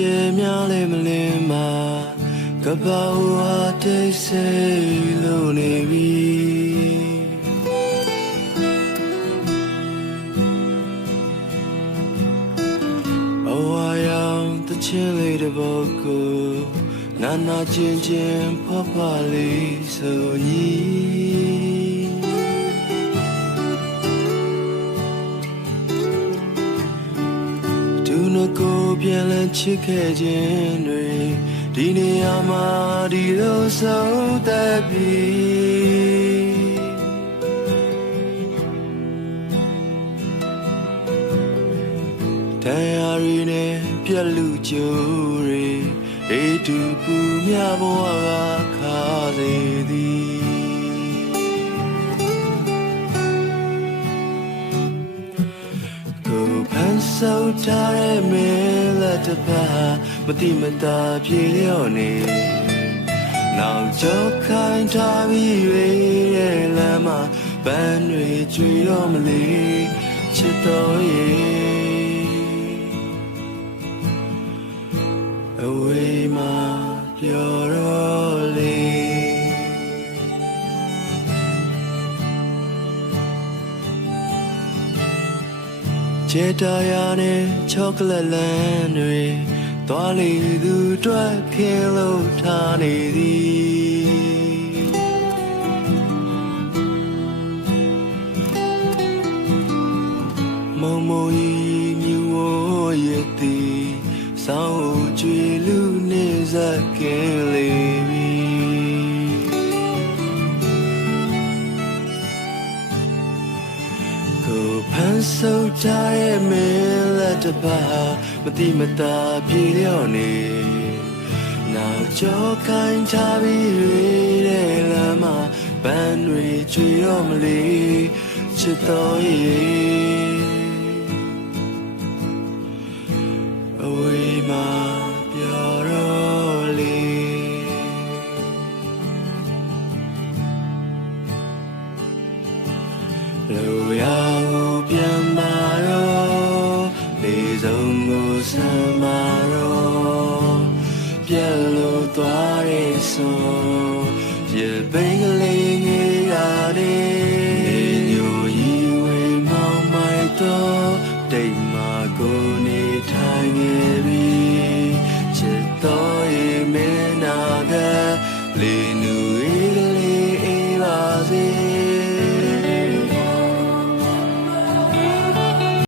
ကျဲများလဲမလင်းမှာကပ္ပဝါတိတ်ဆိတ်လို့နေပြီဘဝရောင်တချင်းလေးတစ်ပုဒ်ကိုနာနာချင်းချင်းဖဖလေးဆိုညီ သူနကိုပြန်လည်ချစ်ခဲ့ခြင်းတွေဒီနေရာမှာဒီလိုဆုံးသက်ပြီတရားရီနဲ့ပြက်လူကြိုးတွေအေးတူပူမြဘဝကခါစေသည် ဖန်ဆောက်ထားတဲ့မင်းလက်တစ်ပါးမတိမတာပြေလျော့နေနောက်ကျော်ခိုင်းထားပြီးရဲ့လမ်းမှာပန်းတွေကြွေတော့မလေချစ်တော်ရဲ့အဝေးမှာပြော် ချေတာယာနဲ့ချောကလက်လန်းတွေသွားလေသူတွေ့ခင်လို့ထားနေသည်မုံမုံကြီးမြူ ဖန်ဆုပ်ထားရဲ့မင်းလက်တစ်ပါးမတိမတာပြေလျော့နေနောက်ကျော်ခိုင်းထားပြီးတဲ့လမ်းမှာပန်းတွေကြွေတော့မလေချစ်တော်ရဲ့အဝေးမှာပြော်တော့လေလူရော မှုစမာရောပြတ်လို့သွားရဲ့ဆိုရေပိတ်